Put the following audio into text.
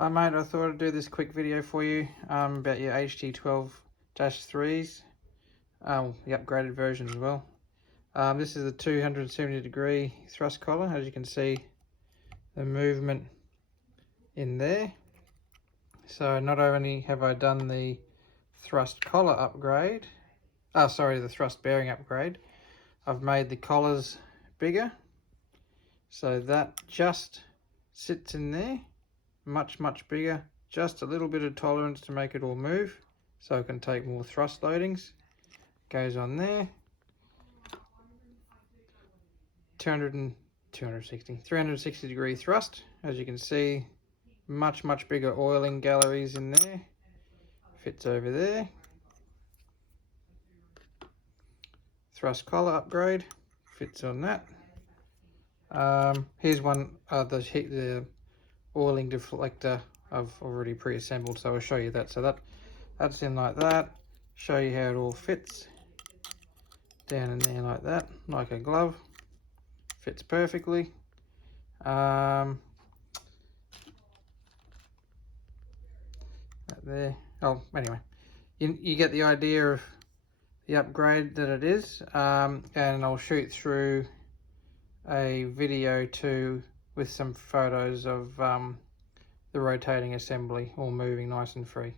Hi mate, I thought I'd do this quick video for you about your HT12-3s, the upgraded version as well. This is a 270-degree thrust collar. As you can see, the movement in there. So not only have I done the thrust collar upgrade, the thrust bearing upgrade, I've made the collars bigger, so that just sits in there. Much bigger, just a little bit of tolerance to make it all move so it can take more thrust loadings. Goes on there. 360 degree thrust. As you can see, much bigger oiling galleries in there. Fits over there. Thrust collar upgrade, fits on that. Here's one, the oiling deflector I've already pre-assembled, so I'll show you that. So that's in like that. Show you how it all fits down in there like that, like a glove. Fits perfectly. Right there. Oh, anyway, you get the idea of the upgrade that it is, and I'll shoot through a video too with some photos of the rotating assembly all moving nice and free.